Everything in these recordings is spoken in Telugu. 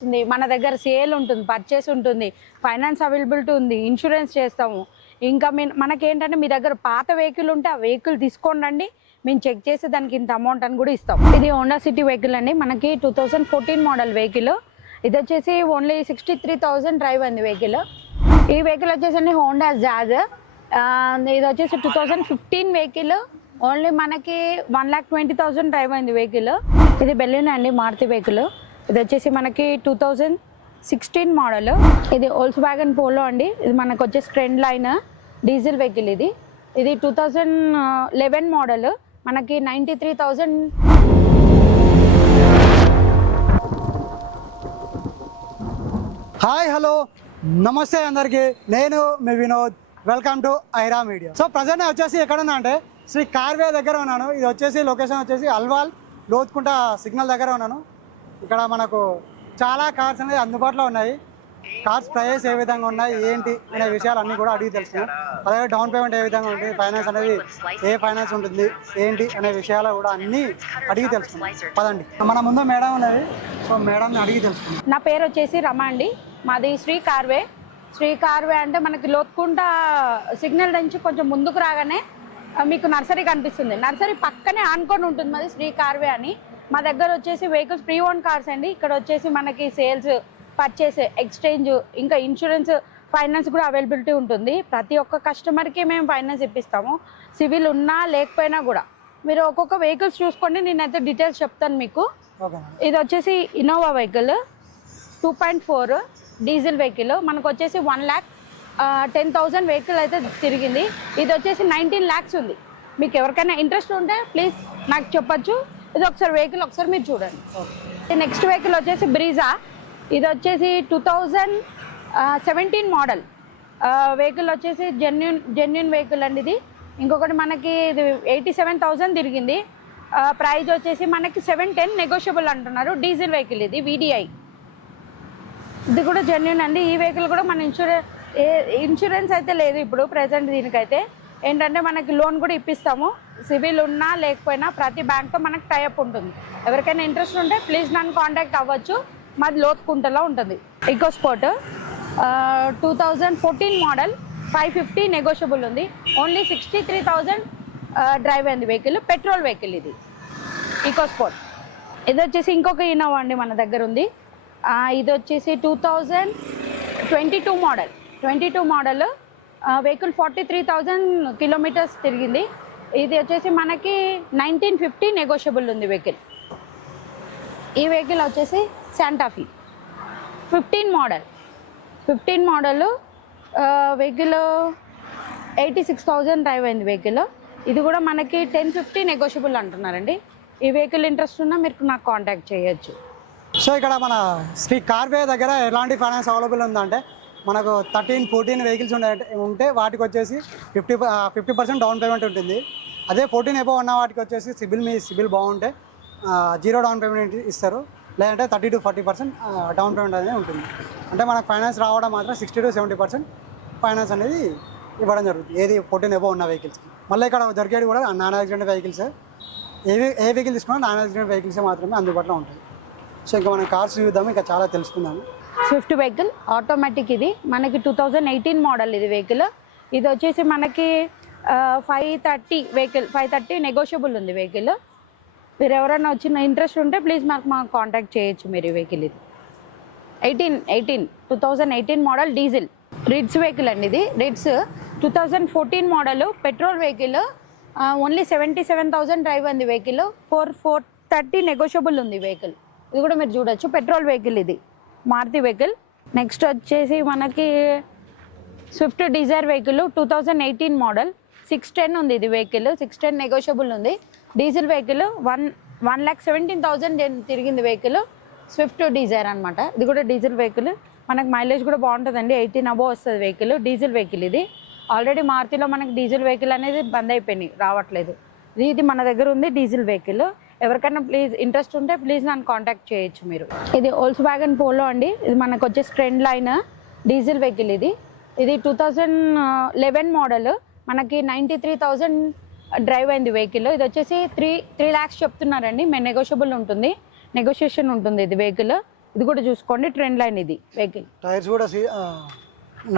వస్తుంది. మన దగ్గర సేల్ ఉంటుంది పర్చేస్ ఉంటుంది ఫైనాన్స్ అవైలబిలిటీ ఉంది ఇన్సూరెన్స్ చేస్తాము. ఇంకా మీ మనకేంటంటే మీ దగ్గర పాత వెహికల్ ఉంటే ఆ వెహికల్ తీసుకోండి రండి మేము చెక్ చేసి దానికి ఇంత అమౌంట్ అని కూడా ఇస్తాం. ఇది హోండా సిటీ వెహికల్ అండి. మనకి two thousand fourteen model vehicle ఇది వచ్చేసి only sixty three thousand drive అయింది వెహికల్ ఈ వెహికల్ వచ్చేసి హోండా జాజ్ ఇది వచ్చేసి two thousand fifteen vehicle only మనకి one lakh twenty thousand drive అయింది వెహికల్ ఇది బెల్లూన్ అండి మారుతి వెహికల్ ఇది వచ్చేసి మనకి టూ థౌజండ్ సిక్స్టీన్ మోడల్. ఇది ఓల్స్ వ్యాగన్ పోలో అండి. ఇది మనకు వచ్చేసి ట్రెండ్ లైన్ డీజిల్ వెహికల్ ఇది. ఇది టూ థౌజండ్ లెవెన్ మోడల్. మనకి ninety three thousand. Hi hello. నమస్తే అందరికీ. నేను మీ Vinod. Welcome to Aira media. So present వచ్చేసి ఎక్కడన్నా అంటే శ్రీ కార్వే దగ్గర ఉన్నాను. ఇది వచ్చేసి లొకేషన్ వచ్చేసి అల్వాల్ లోతుకుంట సిగ్నల్ దగ్గర ఉన్నాను. ఇక్కడ మనకు చాలా కార్స్ అనేది అందుబాటులో ఉన్నాయి. కార్స్ ప్రైస్ ఏ విధంగా ఉన్నాయి ఏంటి అనే విషయాలు అన్నీ కూడా అడిగి తెలుసుకున్నాను అలాగే డౌన్ పేమెంట్ ఏ విధంగా ఉంటుంది ఫైనాన్స్ అనేది ఏ ఫైనాన్స్ ఉంటుంది ఏంటి అనే విషయాలు కూడా అన్నీ అడిగి తెలుసుకున్నాం పదండి. మన ముందు మేడం ఉన్నది. సో మేడం అడిగి తెలుసుకున్నాం నా పేరు వచ్చేసి రమ అండి. మాది శ్రీ కార్వే. శ్రీ కార్వే అంటే మనకి లోతుకుంట సిగ్నల్ నుంచి కొంచెం ముందుకు రాగానే మీకు నర్సరీ కనిపిస్తుంది. నర్సరీ పక్కనే ఆనుకొని ఉంటుంది మాది శ్రీ కార్వే అని. మా దగ్గర వచ్చేసి వెహికల్స్ ప్రీ ఓన్ కార్స్ అండి. ఇక్కడ వచ్చేసి మనకి సేల్స్ పర్చేస్ ఎక్స్చేంజ్ ఇంకా ఇన్సూరెన్స్ ఫైనాన్స్ కూడా అవైలబిలిటీ ఉంటుంది. ప్రతి ఒక్క కస్టమర్కి మేము ఫైనాన్స్ ఇప్పిస్తాము. సివిల్ ఉన్నా లేకపోయినా కూడా. మీరు ఒక్కొక్క వెహికల్స్ చూసుకోండి నేనైతే డీటెయిల్స్ చెప్తాను మీకు. ఇది వచ్చేసి Innova vehicle two point four diesel vehicle మనకు వచ్చేసి one lakh ten thousand vehicle అయితే తిరిగింది. ఇది వచ్చేసి నైన్టీన్ ల్యాక్స్ ఉంది. మీకు ఎవరికైనా ఇంట్రెస్ట్ ఉంటే ప్లీజ్ నాకు చెప్పొచ్చు. ఇది ఒకసారి వెహికల్ ఒకసారి మీరు చూడండి. ఓకే నెక్స్ట్ వెహికల్ వచ్చేసి బ్రీజా ఇది వచ్చేసి two thousand seventeen model vehicle వచ్చేసి జెన్యున్ జెన్యున్ వెహికల్ అండి ఇది. ఇంకొకటి మనకి ఇది ఎయిటీ సెవెన్ థౌజండ్ తిరిగింది. ప్రైజ్ వచ్చేసి మనకి సెవెన్ టెన్ నెగోషియబుల్ అంటున్నారు. డీజిల్ వెహికల్ ఇది వీడిఐ ఇది కూడా జెన్యున్ అండి. ఈ వెహికల్ కూడా మన ఇన్సూరెన్స్ ఇన్సూరెన్స్ అయితే లేదు ఇప్పుడు ప్రజెంట్ దీనికైతే. ఏంటంటే మనకి లోన్ కూడా ఇప్పిస్తాము. సివిల్ ఉన్నా లేకపోయినా ప్రతి బ్యాంక్తో మనకు టైఅప్ ఉంటుంది. ఎవరికైనా ఇంట్రెస్ట్ ఉంటే ప్లీజ్ నన్ను కాంటాక్ట్ అవ్వచ్చు. మాది లోతుకుంటలో ఉంటుంది. EcoSport two thousand fourteen model five fifty negotiable ఉంది. Only sixty three thousand drive అయింది వెహికల్ పెట్రోల్ వెహికల్ ఇది. ఇకో స్పోర్ట్ ఇది వచ్చేసి ఇంకొక ఇన్నోవా అండి మన దగ్గర ఉంది. ఇది వచ్చేసి two thousand twenty two model twenty two model vehicle forty three thousand kilometres తిరిగింది. ఇది వచ్చేసి మనకి నైన్టీన్ ఫిఫ్టీ నెగోషియబుల్ ఉంది వెహికల్ ఈ వెహికల్ వచ్చేసి Santa Fe fifteen model fifteen model vehicle eighty six thousand drive అయింది వెహికల్ ఇది కూడా మనకి టెన్ ఫిఫ్టీ నెగోషియబుల్ అంటున్నారండి. ఈ వెహికల్ ఇంట్రెస్ట్ ఉన్నా మీరు నాకు కాంటాక్ట్ చేయొచ్చు. సో ఇక్కడ మన శ్రీ కార్వే దగ్గర ఎలాంటి ఫైనాన్స్ అవైలబుల్ ఉందంటే మనకు థర్టీన్ ఫోర్టీన్ వెహికల్స్ ఉండే ఉంటే వాటికి వచ్చేసి fifty fifty percent down payment ఉంటుంది. అదే ఫోర్టీన్ ఎబో ఉన్న వాటికి వచ్చేసి సిబిల్ మీ సిబిల్ బాగుంటే జీరో డౌన్ పేమెంట్ ఇస్తారు. లేదంటే thirty to forty percent down payment అనేది ఉంటుంది. అంటే మనకు ఫైనాన్స్ రావడం మాత్రం sixty to seventy percent finance అనేది ఇవ్వడం జరుగుతుంది. ఏది ఫోర్టీన్ ఎబో ఉన్న వెహికల్స్కి. మళ్ళీ ఇక్కడ దొరికేది కూడా నాన్ యాక్సిడెంట్ వెహికల్స్. ఏ ఏ వెహికల్ తీసుకున్నా నాన్ యాక్సిడెంట్ వెహికల్స్ మాత్రమే అందుబాటులో ఉంటాయి. సో ఇంకా మనం కార్స్ చూద్దాం ఇంకా చాలా తెలుసుకుందాము. స్విఫ్ట్ వెహికల్ ఆటోమేటిక్ ఇది. మనకి టూ థౌజండ్ ఎయిటీన్ మోడల్ ఇది వెహికల్ ఇది వచ్చేసి మనకి five thirty vehicle five thirty negotiable ఉంది వెహికల్ మీరు ఎవరైనా వచ్చిన ఇంట్రెస్ట్ ఉంటే ప్లీజ్ మాకు మాకు కాంటాక్ట్ చేయొచ్చు మీరు ఈ వెహికల్ ఇది. Eighteen eighteen two thousand eighteen model diesel Ritz vehicle అండి ఇది. Ritz two thousand fourteen model petrol vehicle only seventy seven thousand drive ఉంది vehicle four four thirty negotiable ఉంది వెహికల్ ఇది కూడా మీరు చూడొచ్చు. పెట్రోల్ వెహికల్ ఇది. మారుతి వెహికల్. నెక్స్ట్ వచ్చేసి మనకి Swift Dzire vehicle two thousand eighteen model six ten ఉంది ఇది వెహికల్ సిక్స్ టెన్ నెగోషియబుల్ ఉంది. Diesel vehicle one one lakh seventeen thousand తిరిగింది వెహికల్ స్విఫ్ట్ డిజైర్ అనమాట ఇది కూడా డీజిల్ వెహికల్ మనకు మైలేజ్ కూడా బాగుంటుందండి. ఎయిటీన్ అబో వస్తుంది వెహికల్ డీజిల్ వెహికల్ ఇది. ఆల్రెడీ మారుతిలో మనకి డీజిల్ వెహికల్ అనేది బంద్ అయిపోయినాయి. రావట్లేదు. ఇది మన దగ్గర ఉంది డీజిల్ వెహికల్ ఎవరికైనా ప్లీజ్ ఇంట్రెస్ట్ ఉంటే ప్లీజ్ నన్ను కాంటాక్ట్ చేయొచ్చు మీరు. ఇది ఓల్స్ వ్యాగన్ పోలో అండి. ఇది మనకు వచ్చేసి ట్రెండ్ లైన్ డీజిల్ వెహికల్ ఇది. ఇది టూ థౌజండ్ లెవెన్ మోడల్ మనకి నైంటీ త్రీ థౌజండ్ డ్రైవ్ అయింది వెహికల్ ఇది వచ్చేసి త్రీ త్రీ ల్యాక్స్ చెప్తున్నారండి. మేము నెగోషియబుల్ ఉంటుంది. నెగోషియేషన్ ఉంటుంది ఇది వెహికల్ ఇది కూడా చూసుకోండి ట్రెండ్ లైన్ ఇది వెహికల్ టైర్స్ కూడా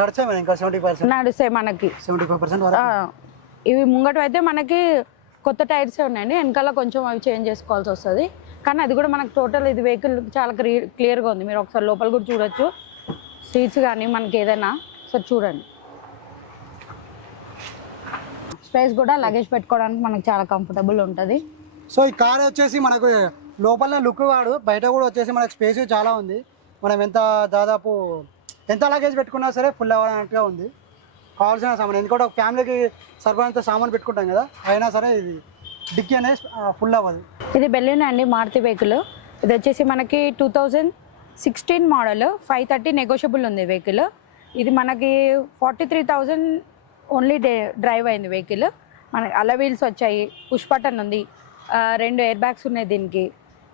నడుస్తాయి మనకి. సెవెంటీ ఫైవ్ పర్సెంట్ ఇవి ముంగట అయితే మనకి కొత్త టైర్సే ఉన్నాయండి. వెనకాల కొంచెం అవి చేంజ్ చేసుకోవాల్సి వస్తుంది. కానీ అది కూడా మనకు టోటల్ ఇది వెహికల్ చాలా క్లియర్గా ఉంది. మీరు ఒకసారి లోపల కూడా చూడొచ్చు. సీట్స్ కానీ మనకి ఏదైనా సరే చూడండి. స్పేస్ కూడా లగేజ్ పెట్టుకోవడానికి మనకు చాలా కంఫర్టబుల్ ఉంటుంది. సో ఈ కార్ వచ్చేసి మనకు లోపల లుక్ వాడు. బయట కూడా వచ్చేసి మనకు స్పేస్ చాలా ఉంది. మనం ఎంత దాదాపు ఎంత లగేజ్ పెట్టుకున్నా సరే ఫుల్ అవ్వడానికి ఉంది. కావాల్సిన సామాన్. ఎందుకంటే ఒక ఫ్యామిలీకి సరిపడంత సామాన్ పెట్టుకుంటాం కదా అయినా సరే ఇది డిక్కీ అనేది ఫుల్ అవ్వదు. ఇది బెల్లిన అండి మారుతి వెహికల్ ఇది వచ్చేసి మనకి two thousand sixteen model five thirty negotiable ఉంది వెహికల్ ఇది మనకి forty three thousand only day drive అయింది వెహికల్ మనకి అల వీల్స్ వచ్చాయి పుష్ బటన్ ఉంది రెండు ఎయిర్ బ్యాగ్స్ ఉన్నాయి దీనికి.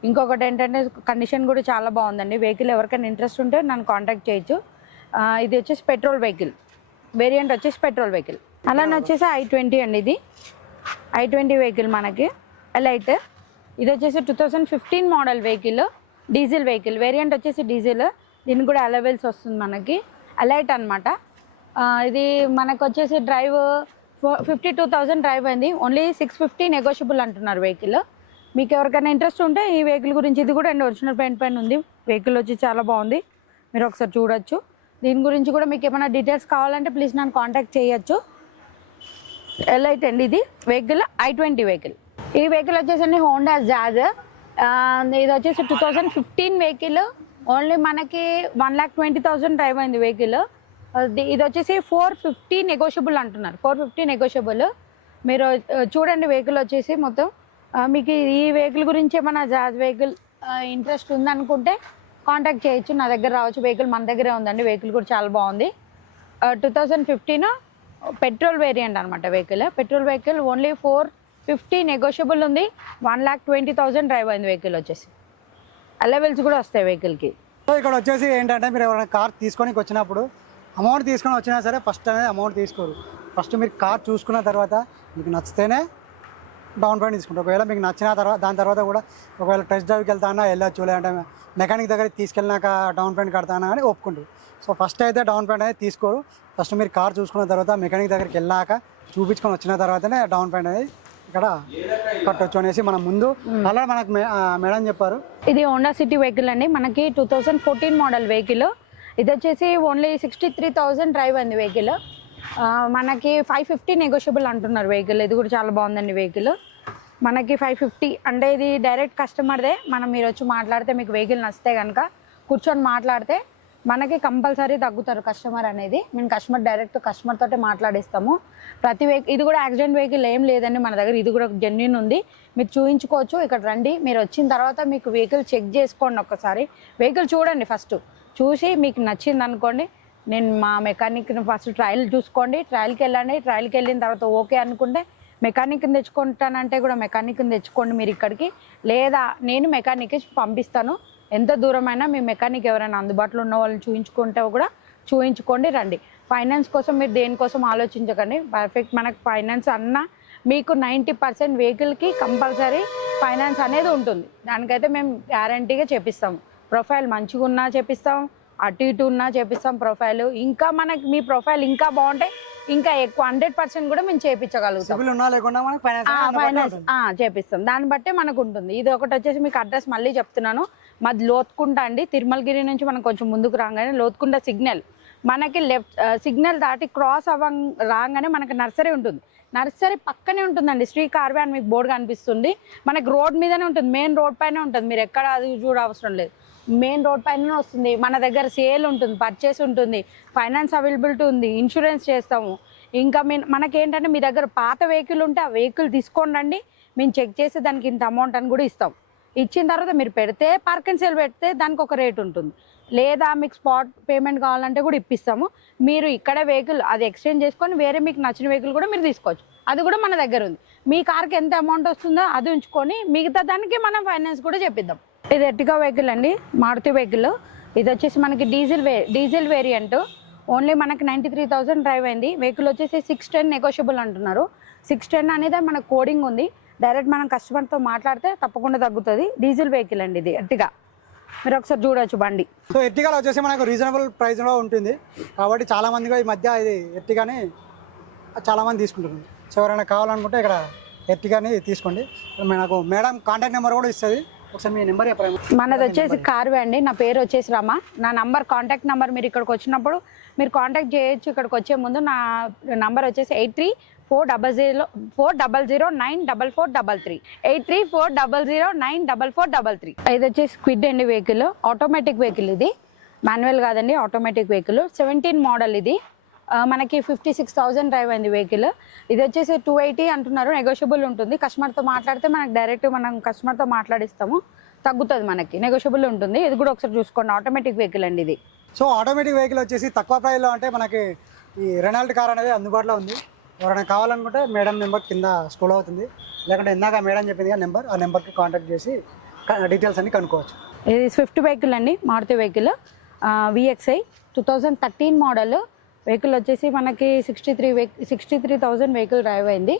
ఇంకొకటి ఏంటంటే కండిషన్ కూడా చాలా బాగుందండి. వెహికల్ ఎవరికైనా ఇంట్రెస్ట్ ఉంటే నన్ను కాంటాక్ట్ చేయొచ్చు. ఇది వచ్చేసి పెట్రోల్ వెహికల్ వేరియంట్ వచ్చేసి పెట్రోల్ వెహికల్. అలానే వచ్చేసి ఐ ట్వంటీ అండి ఇది. ఐ ట్వంటీ వెహికల్ మనకి. ఎలైట్ ఇది వచ్చేసి two thousand fifteen model vehicle. Diesel vehicle. Variant వచ్చేసి డీజిల్. దీనికి కూడా అలవెల్స్ వస్తుంది మనకి. అలైట్ అనమాట ఇది మనకు వచ్చేసి drive fifty two thousand drive అయింది. ఓన్లీ సిక్స్ ఫిఫ్టీ నెగోషియబుల్ అంటున్నారు వెహికల్. మీకు ఎవరికైనా ఇంట్రెస్ట్ ఉంటే ఈ వెహికల్ గురించి ఇది కూడా అండి. ఒరిజినల్ పెయింట్ పైన ఉంది. వెహికల్ వచ్చి చాలా బాగుంది. మీరు ఒకసారి చూడొచ్చు. దీని గురించి కూడా మీకు ఏమైనా డీటెయిల్స్ కావాలంటే ప్లీజ్ నన్ను కాంటాక్ట్ చేయొచ్చు. ఎలైట్ అండి ఇది. వెహికల్ ఐ ట్వంటీ వెహికల్ ఈ వెహికల్ వచ్చేసండి హోండా జాజ్ ఇది వచ్చేసి two thousand fifteen vehicle only మనకి one lakh twenty thousand drive అయింది వెహికల్ ఇది వచ్చేసి ఫోర్ ఫిఫ్టీ నెగోషియబుల్ అంటున్నారు. ఫోర్ ఫిఫ్టీ నెగోషియబుల్ మీరు చూడండి వెహికల్ వచ్చేసి మొత్తం. మీకు ఈ వెహికల్ గురించి ఏమైనా జాజ్ వెహికల్ ఇంట్రెస్ట్ ఉందనుకుంటే కాంటాక్ట్ చేయొచ్చు. నా దగ్గర రావచ్చు. వెహికల్ మన దగ్గరే ఉందండి. వెహికల్ కూడా చాలా బాగుంది. Two thousand fifteen petrol variant అనమాట vehicle. Petrol vehicle only four fifty negotiable ఉంది. One lakh twenty thousand drive అయింది వెహికల్ వచ్చేసి. అలవెల్స్ కూడా వస్తాయి వెహికల్కి సో ఇక్కడ వచ్చేసి ఏంటంటే మీరు ఎవరైనా కార్ తీసుకొని వచ్చినప్పుడు అమౌంట్ తీసుకొని వచ్చినా సరే ఫస్ట్ అనేది అమౌంట్ తీసుకోరు. ఫస్ట్ మీరు కార్ చూసుకున్న తర్వాత మీకు నచ్చితేనే డౌన్ పేమెంట్ తీసుకుంటారు. ఒకవేళ మీకు నచ్చిన తర్వాత దాని తర్వాత కూడా ఒకవేళ టెస్ట్ డ్రైవ్కి వెళ్తానా వెళ్ళొచ్చు? లేదంటే మెకానిక్ దగ్గరికి తీసుకెళ్ళినాక డౌన్ పేమెంట్ కడతానా అని ఒప్పుకుంటారు. సో ఫస్ట్ అయితే డౌన్ పేమెంట్ అనేది తీసుకోరు. ఫస్ట్ మీరు కార్ చూసుకున్న తర్వాత మెకానిక్ దగ్గరికి వెళ్ళాక చూపించుకొని వచ్చిన తర్వాతనే డౌన్ పేమెంట్ అనేది ఇక్కడ కట్టొచ్చు అనేసి మనం ముందు అలా మనకు మేడం చెప్పారు. ఇది హోండా సిటీ వెహికల్ అండి. మనకి two thousand fourteen model vehicle. ఇది వచ్చేసి only sixty three thousand drive అయింది వెహికల్. మనకి ఫైవ్ ఫిఫ్టీ నెగోషియబుల్ అంటున్నారు వెహికల్ ఇది కూడా చాలా బాగుందండి వెహికల్ మనకి ఫైవ్ ఫిఫ్టీ అంటే ఇది డైరెక్ట్ కస్టమర్దే మనం మీరు వచ్చి మాట్లాడితే మీకు వెహికల్ నచ్చితే కనుక కూర్చొని మాట్లాడితే మనకి కంపల్సరీ తగ్గుతారు కస్టమర్ అనేది. మేము కస్టమర్ డైరెక్ట్ కస్టమర్ తోటే మాట్లాడిస్తాము. ప్రతి వెహికల్ ఇది కూడా యాక్సిడెంట్ వెహికల్ ఏం లేదండి మన దగ్గర. ఇది కూడా జెన్యున్ ఉంది. మీరు చూయించుకోవచ్చు. ఇక్కడ రండి. మీరు వచ్చిన తర్వాత మీకు వెహికల్ చెక్ చేసుకోండి ఒక్కసారి. వెహికల్ చూడండి ఫస్ట్ చూసి మీకు నచ్చింది అనుకోండి నేను మా మెకానిక్ని ఫస్ట్ ట్రయల్ చూసుకోండి. ట్రయల్కి వెళ్ళండి. ట్రయల్కి వెళ్ళిన తర్వాత ఓకే అనుకుంటే మెకానిక్ని తెచ్చుకుంటానంటే కూడా మెకానిక్ని తెచ్చుకోండి మీరు ఇక్కడికి. లేదా నేను మెకానిక్కి పంపిస్తాను. ఎంత దూరమైనా మీ మెకానిక్ ఎవరైనా అందుబాటులో ఉన్న వాళ్ళని చూయించుకుంటే కూడా చూయించుకోండి రండి. ఫైనాన్స్ కోసం మీరు దేనికోసం ఆలోచించకండి. పర్ఫెక్ట్ మనకు ఫైనాన్స్ అన్న మీకు నైంటీ పర్సెంట్ వెహికల్కి కంపల్సరీ ఫైనాన్స్ అనేది ఉంటుంది. దానికైతే మేము గ్యారంటీగా చేపిస్తాము ప్రొఫైల్ మంచిగా ఉన్నా చేపిస్తాం అటు ఇటు ఉన్నా చేపిస్తాం ప్రొఫైల్. ఇంకా మనకి మీ ప్రొఫైల్ ఇంకా బాగుంటే ఇంకా ఎక్కువ హండ్రెడ్ పర్సెంట్ కూడా మేము చేయించగలుగుతాం చేపిస్తాం. దాన్ని బట్టే మనకు ఉంటుంది. ఇది ఒకటి వచ్చేసి మీకు అడ్రస్ మళ్ళీ చెప్తున్నాను. మాది లోతుకుంట అండి. తిరుమలగిరి నుంచి మనం కొంచెం ముందుకు రాగానే లోతుకుంట సిగ్నల్. మనకి లెఫ్ట్ సిగ్నల్ దాటి క్రాస్ అవ్వ రాగానే మనకి నర్సరీ ఉంటుంది. నర్సరీ పక్కనే ఉంటుందండి. శ్రీ కార్వే అని మీకు బోర్డు కనిపిస్తుంది. మనకి రోడ్ మీదనే ఉంటుంది. మెయిన్ రోడ్ పైనే ఉంటుంది. మీరు ఎక్కడ అది చూడ అవసరం లేదు. మెయిన్ రోడ్ పైన వస్తుంది. మన దగ్గర సేల్ ఉంటుంది పర్చేస్ ఉంటుంది ఫైనాన్స్ అవైలబిలిటీ ఉంది ఇన్సూరెన్స్ చేస్తాము. ఇంకా మీ మనకేంటంటే మీ దగ్గర పాత వెహికల్ ఉంటే ఆ వెహికల్ తీసుకోండి మేము చెక్ చేసి దానికి ఇంత అమౌంట్ అని కూడా ఇస్తాం. ఇచ్చిన తర్వాత మీరు పెడితే పార్క్ అండ్ సేల్ పెడితే దానికి ఒక రేట్ ఉంటుంది. లేదా మీకు స్పాట్ పేమెంట్ కావాలంటే కూడా ఇప్పిస్తాము. మీరు ఇక్కడ వెహికల్ అది ఎక్స్చేంజ్ చేసుకొని వేరే మీకు నచ్చిన వెహికల్ కూడా మీరు తీసుకోవచ్చు. అది కూడా మన దగ్గర ఉంది. మీ కార్కి ఎంత అమౌంట్ వస్తుందో అది ఉంచుకొని మిగతా దానికి మనం ఫైనాన్స్ కూడా చెప్పిద్దాం ఇది ఎర్టిగా వెహికల్ అండి మారుతి వెహికల్. ఇది వచ్చేసి మనకి డీజిల్ వే డీజిల్ వేరియంట్. ఓన్లీ మనకి నైంటీ త్రీ థౌసండ్ డ్రైవ్ అయింది. వెహికల్ వచ్చేసి సిక్స్ టెన్ నెగోషియబుల్ అంటున్నారు. సిక్స్ టెన్ అనేది మన కోడింగ్ ఉంది. డైరెక్ట్ మనం కస్టమర్తో మాట్లాడితే తప్పకుండా తగ్గుతుంది. డీజిల్ వెహికల్ అండి ఇది ఎర్టిగా. మీరు ఒకసారి చూడొచ్చు బండి. సో ఎర్టిగాలో వచ్చేసి మనకు రీజనబుల్ ప్రైస్లో ఉంటుంది. కాబట్టి చాలామందిగా ఈ మధ్య ఇది ఎర్టిగాని చాలామంది తీసుకుంటున్నారు. సో ఎవరైనా కావాలనుకుంటే ఇక్కడ ఎర్టిగాని తీసుకోండి. నాకు మేడం కాంటాక్ట్ నెంబర్ కూడా ఇస్తుంది. ఒకసారి మీ నెంబర్ మనది వచ్చేసి కార్వే అండి. నా పేరు వచ్చేసి రమ. నా నంబర్ కాంటాక్ట్ నంబర్ మీరు ఇక్కడికి వచ్చినప్పుడు మీరు కాంటాక్ట్ చేయొచ్చు ఇక్కడికి వచ్చే ముందు. నా నంబర్ వచ్చేసి eight three four double zero four double zero nine double four double three. Eight three four double zero nine double four double three. ఇది వచ్చేసి స్క్విడ్ అండి వెహికల్. ఆటోమేటిక్ వెహికల్ ఇది. మాన్యువల్ కాదండి ఆటోమేటిక్ వెహికల్. సెవెంటీన్ మోడల్ ఇది. మనకి ఫిఫ్టీ సిక్స్ థౌజండ్ డ్రైవ్ అయింది వెహికల్ ఇది వచ్చేసి టూ ఎయిటీ అంటున్నారు. నెగోషియబుల్ ఉంటుంది. కస్టమర్తో మాట్లాడితే మనకి డైరెక్ట్ మనం కస్టమర్తో మాట్లాడిస్తాము. తగ్గుతుంది మనకి. నెగోషియబుల్ ఉంటుంది. ఇది కూడా ఒకసారి చూసుకోండి. ఆటోమేటిక్ వెహికల్ అండి ఇది. సో ఆటోమేటిక్ వెహికల్ వచ్చేసి తక్కువ ప్రైస్లో అంటే మనకి ఈ రెనాల్ట్ కార్ అనేది అందుబాటులో ఉంది. ఎవరైనా కావాలనుకుంటే మేడం నెంబర్ కింద స్కూల్ అవుతుంది. లేకుంటే ఇందాక మేడం చెప్పింది కదా నెంబర్ ఆ నెంబర్కి కాంటాక్ట్ చేసి డీటెయిల్స్ అన్ని కనుక్కోవచ్చు. ఇది స్విఫ్ట్ వెహికల్ అండి. Maruti vehicle VXI two thousand thirteen model vehicle వచ్చేసి మనకి sixty three వెహి sixty three thousand vehicle drive అయింది.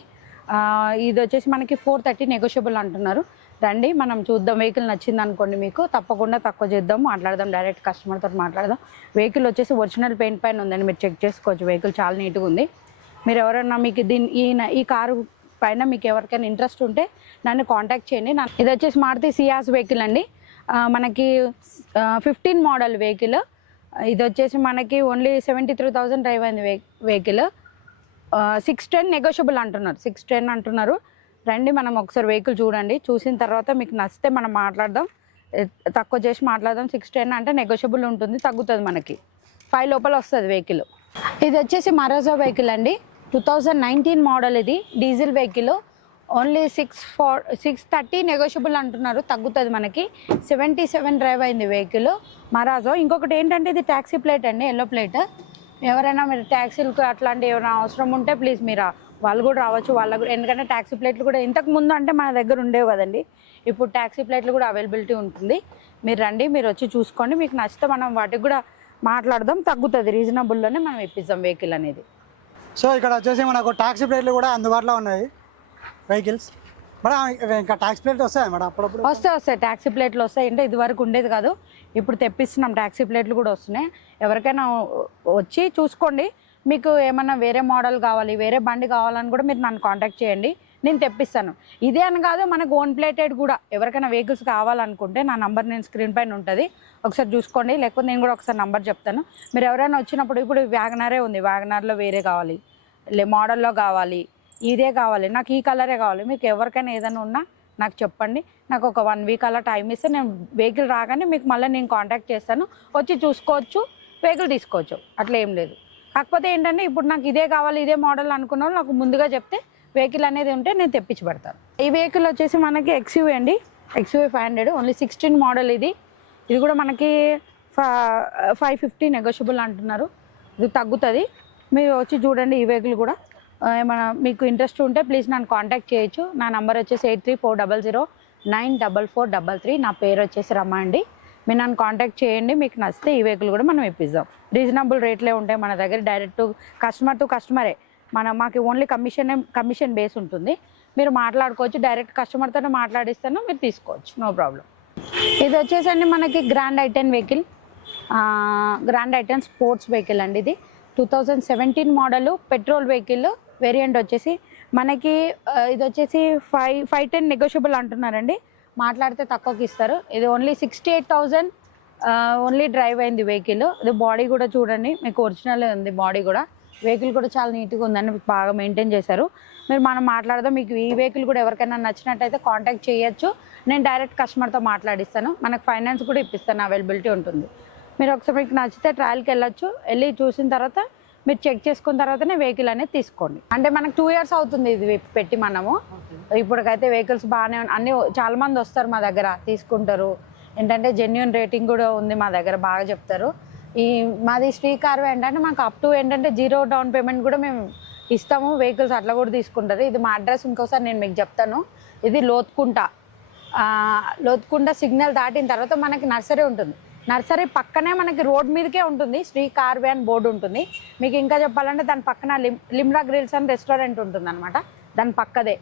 ఇది వచ్చేసి మనకి ఫోర్ థర్టీ నెగోషియబుల్ అంటున్నారు. రండి మనం చూద్దాం వెహికల్ నచ్చింది అనుకోండి మీకు. తప్పకుండా తక్కువ చేద్దాం మాట్లాడదాం డైరెక్ట్ కస్టమర్తో మాట్లాడదాం. వెహికల్ వచ్చేసి ఒరిజినల్ పెయింట్ పైన ఉందండి మీరు చెక్ చేసుకోవచ్చు. వెహికల్ చాలా నీట్గా ఉంది. మీరు ఎవరైనా మీకు దీని ఈ ఈ కారు పైన మీకు ఎవరికైనా ఇంట్రెస్ట్ ఉంటే నన్ను కాంటాక్ట్ చేయండి. ఇది వచ్చేసి మారుతి సియాస్ వెహికల్ అండి. మనకి ఫిఫ్టీన్ మోడల్ వెహికల్ ఇది వచ్చేసి మనకి only seventy three thousand drive అయింది వెహికల్ సిక్స్ టెన్ నెగోషియబుల్ అంటున్నారు. సిక్స్ టెన్ అంటున్నారు. రండి మనం ఒకసారి వెహికల్ చూడండి. చూసిన తర్వాత మీకు నచ్చితే మనం మాట్లాడదాం. తక్కువ చేసి మాట్లాడదాం. సిక్స్ టెన్ అంటే నెగోషియబుల్ ఉంటుంది తగ్గుతుంది మనకి. ఫైవ్ లోపల వస్తుంది వెహికల్ ఇది వచ్చేసి మరోజా వెహికల్ అండి. టూ థౌజండ్ నైన్టీన్ మోడల్ ఇది. Diesel vehicle only six four six thirty negotiable అంటున్నారు తగ్గుతుంది మనకి. సెవెంటీ సెవెన్ డ్రైవ్ అయింది వెహికల్ మరాజో ఇంకొకటి ఏంటంటే ఇది ట్యాక్సీ ప్లేట్ అండి ఎల్లో ప్లేట్ ఎవరైనా మీరు ట్యాక్సీలకు అట్లాంటి ఏమైనా అవసరం ఉంటే ప్లీజ్ మీరు. వాళ్ళు కూడా రావచ్చు వాళ్ళ కూడా ఎందుకంటే ట్యాక్సీ ప్లేట్లు కూడా ఇంతకు ముందు అంటే మన దగ్గర ఉండేవి కదండి. ఇప్పుడు ట్యాక్సీ ప్లేట్లు కూడా అవైలబిలిటీ ఉంటుంది. మీరు రండి మీరు వచ్చి చూసుకోండి. మీకు నచ్చితే మనం వాటికి కూడా మాట్లాడదాం. తగ్గుతుంది రీజనబుల్లోనే మనం ఇప్పిస్తాం వెహికల్ అనేది. సో ఇక్కడ వచ్చేసి మనకు టాక్సీ ప్లేట్లు కూడా అందుబాటులో ఉన్నాయి. వెహికల్స్? మేడం ఇంకా టాక్సీ ప్లేట్ వస్తాయి మేడం అప్పుడప్పుడు? వస్తాయి వస్తాయి. ట్యాక్సీ ప్లేట్లు వస్తాయి. అంటే ఇది వరకు ఉండేది కాదు. ఇప్పుడు తెప్పిస్తున్నాం ట్యాక్సీ ప్లేట్లు కూడా వస్తున్నాయి. ఎవరికైనా వచ్చి చూసుకోండి. మీకు ఏమన్నా వేరే మోడల్ కావాలి వేరే బండి కావాలని కూడా మీరు నన్ను కాంటాక్ట్ చేయండి. నేను తెప్పిస్తాను. ఇదే అని కాదు మనకు ఓన్ ప్లేటెడ్ కూడా. ఎవరికైనా వెహికల్స్ కావాలనుకుంటే నా నంబర్ నేను స్క్రీన్ పైన ఉంటుంది. ఒకసారి చూసుకోండి. లేకపోతే నేను కూడా ఒకసారి నంబర్ చెప్తాను. మీరు ఎవరైనా వచ్చినప్పుడు ఇప్పుడు వ్యాగనారే ఉంది. వ్యాగనార్లో వేరే కావాలి. లే మోడల్లో కావాలి. ఇదే కావాలి. నాకు ఈ కలరే కావాలి. మీకు ఎవరికైనా ఏదైనా ఉన్నా నాకు చెప్పండి. నాకు ఒక వన్ వీక్ అలా టైం ఇస్తే నేను వెహికల్ రాగానే మీకు మళ్ళీ నేను కాంటాక్ట్ చేస్తాను. వచ్చి చూసుకోవచ్చు వెహికల్ తీసుకోవచ్చు. అట్లా ఏం లేదు. కాకపోతే ఏంటంటే ఇప్పుడు నాకు ఇదే కావాలి ఇదే మోడల్ అనుకున్న నాకు ముందుగా చెప్తే వెహికల్ అనేది ఉంటే నేను తెప్పించి పెడతాను. ఈ వెహికల్ వచ్చేసి మనకి ఎక్స్యూవీ అండి. XUV five hundred only sixteen model ఇది. ఇది కూడా మనకి ఫైవ్ ఫిఫ్టీ నెగోషియబుల్ అంటున్నారు. ఇది తగ్గుతుంది. మీరు వచ్చి చూడండి ఈ వెహికల్ కూడా. ఏమైనా మీకు ఇంట్రెస్ట్ ఉంటే ప్లీజ్ నన్ను కాంటాక్ట్ చేయొచ్చు. నా నంబర్ వచ్చేసి eight three four double zero nine double four double three. నా పేరు వచ్చేసి రమ అండి మీరు నన్ను కాంటాక్ట్ చేయండి. మీకు నచ్చితే ఈ వెహికల్ కూడా మనం ఇప్పిద్దాం. రీజనబుల్ రేట్లే ఉంటాయి మన దగ్గర. డైరెక్ట్ కస్టమర్ టు కస్టమరే మన మాకు ఓన్లీ కమిషన్ కమిషన్ బేస్ ఉంటుంది. మీరు మాట్లాడుకోవచ్చు. డైరెక్ట్ కస్టమర్తోనే మాట్లాడిస్తాను మీరు తీసుకోవచ్చు. నో ప్రాబ్లం ఇది వచ్చేసండి మనకి grand i ten vehicle grand i ten sports vehicle అండి ఇది. Two thousand seventeen model petrol vehicle variant వచ్చేసి మనకి ఇది వచ్చేసి ఫైవ్ ఫైవ్ టెన్ నెగోషియబుల్ అంటున్నారండి. మాట్లాడితే తక్కువకి ఇస్తారు. ఇది only sixty eight thousand only drive అయింది వెహికల్ ఇది బాడీ కూడా చూడండి. మీకు ఒరిజినల్ ఉంది బాడీ కూడా. వెహికల్ కూడా చాలా నీట్గా ఉందని బాగా మెయింటైన్ చేశారు. మీరు మనం మాట్లాడదాం. మీకు ఈ వెహికల్ కూడా ఎవరికైనా నచ్చినట్టయితే కాంటాక్ట్ చేయొచ్చు. నేను డైరెక్ట్ కస్టమర్తో మాట్లాడిస్తాను. మనకు ఫైనాన్స్ కూడా ఇప్పిస్తాను. అవైలబిలిటీ ఉంటుంది. మీరు ఒకసారి మీకు నచ్చితే ట్రయల్కి వెళ్ళొచ్చు. వెళ్ళి చూసిన తర్వాత మీరు చెక్ చేసుకున్న తర్వాతనే వెహికల్ అనేది తీసుకోండి. అంటే మనకు టూ ఇయర్స్ అవుతుంది ఇది పెట్టి మనము. ఇప్పటికైతే వెహికల్స్ బాగానే అన్ని చాలా మంది వస్తారు మా దగ్గర తీసుకుంటారు. ఏంటంటే జెన్యున్ రేటింగ్ కూడా ఉంది మా దగ్గర బాగా చెప్తారు. ఈ మాది శ్రీ కార్వే ఏంటంటే మాకు అప్ టు ఏంటంటే జీరో డౌన్ పేమెంట్ కూడా మేము ఇస్తాము వెహికల్స్ అట్లా కూడా తీసుకుంటారు. ఇది మా అడ్రస్ ఇంకోసారి నేను మీకు చెప్తాను. ఇది లోతుకుంట. లోతుకుంట సిగ్నల్ దాటిన తర్వాత మనకి నర్సరీ ఉంటుంది. నర్సరీ పక్కనే మనకి రోడ్ మీదకే ఉంటుంది. శ్రీ కార్వే అని బోర్డు ఉంటుంది. మీకు ఇంకా చెప్పాలంటే దాని పక్కన లిమ్ లిమ్రా గ్రిల్స్ అని రెస్టారెంట్ ఉంటుంది అనమాట దాని పక్కదే.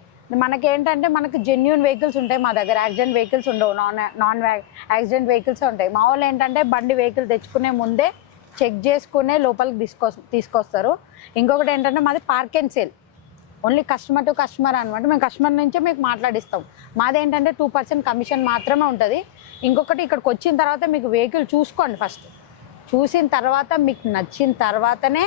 మనకి ఏంటంటే మనకి జెన్యున్ వెహికల్స్ ఉంటాయి మా దగ్గర. యాక్సిడెంట్ వెహికల్స్ ఉండవు. నాన్ నాన్ యాక్సిడెంట్ వెహికల్స్ ఉంటాయి. మా వాళ్ళు ఏంటంటే బండి వెహికల్ తెచ్చుకునే ముందే చెక్ చేసుకునే లోపలికి తీసుకొ తీసుకొస్తారు. ఇంకొకటి ఏంటంటే మాది park and sale only customer to customer అనమాట మేము కస్టమర్ నుంచే మీకు మాట్లాడిస్తాం. మాదేంటంటే టూ పర్సెంట్ కమిషన్ మాత్రమే ఉంటుంది. ఇంకొకటి ఇక్కడికి వచ్చిన తర్వాత మీకు వెహికల్ చూసుకోండి ఫస్ట్ చూసిన తర్వాత మీకు నచ్చిన తర్వాతనే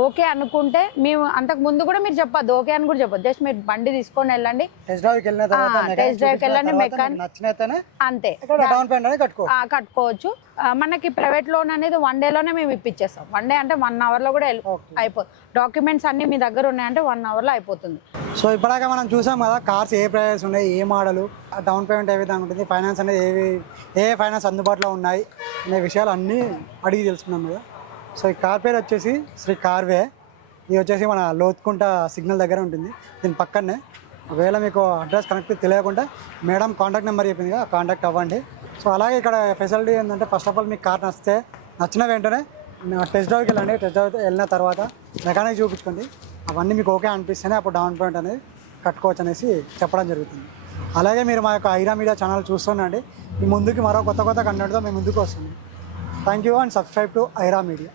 ఓకే అనుకుంటే మేము అంతకు ముందు కూడా మీరు చెప్పొద్దు. ఓకే అని కూడా చెప్పొద్దు. జస్ట్ మీరు బండి తీసుకొని వెళ్ళండి. టెస్ట్కి చూపించిన వెళ్ళండి, అంతే. ఇక్కడ డౌన్ పేమెంట్ అనేది కట్టుకో. ఆ, కట్టుకోవచ్చు. మనకి ప్రైవేట్ లోన్ అనేది వన్ డేలోనే మేము ఇప్పించేస్తాం వన్ డే అంటే వన్ అవర్లో కూడా వెళ్ళి- Okay. అయిపోతుంది డాక్యుమెంట్స్ అన్నీ మీ దగ్గర ఉన్నాయంటే వన్ అవర్లో అయిపోతుంది. సో ఇప్పటిదాకా మనం చూసాం కదా కార్స్ ఏ ప్రైస్ ఉన్నాయి ఏ మోడలు డౌన్ పేమెంట్ ఏ విధంగా ఉంటుంది ఫైనాన్స్ అనేది ఏవి ఏ ఫైనాన్స్ అందుబాటులో ఉన్నాయి అనే విషయాలు అన్నీ అడిగి తెలుసుకున్నాం కదా. సో ఈ కార్ పేరు వచ్చేసి శ్రీ కార్వే. ఇది వచ్చేసి మన లోతుకుంట సిగ్నల్ దగ్గర ఉంటుంది. దీని పక్కనే ఒకవేళ మీకు అడ్రస్ కనెక్ట్ తెలియకుండా మేడం కాంటాక్ట్ నెంబర్ చెప్పింది కదా కాంటాక్ట్ అవ్వండి. సో అలాగే ఇక్కడ ఫెసిలిటీ ఏంటంటే ఫస్ట్ ఆఫ్ ఆల్ మీకు కార్ నచ్చితే నచ్చిన వెంటనే టెస్ట్ డ్రైవ్కి వెళ్ళండి. టెస్ట్ డ్రైవ్ వెళ్ళిన తర్వాత మెకానిక్ చూపించుకోండి. అవన్నీ మీకు ఓకే అనిపిస్తేనే అప్పుడు డౌన్ పేమెంట్ అనేది కట్టుకోవచ్చు అనేసి చెప్పడం జరుగుతుంది. అలాగే మీరు మా యొక్క ఐరా మీడియా ఛానల్ చూస్తుండండి. మీ ముందుకి మరో కొత్త కొత్త కంటెంట్తో మేము ముందుకు వస్తుంది thank you and subscribe to Aira media.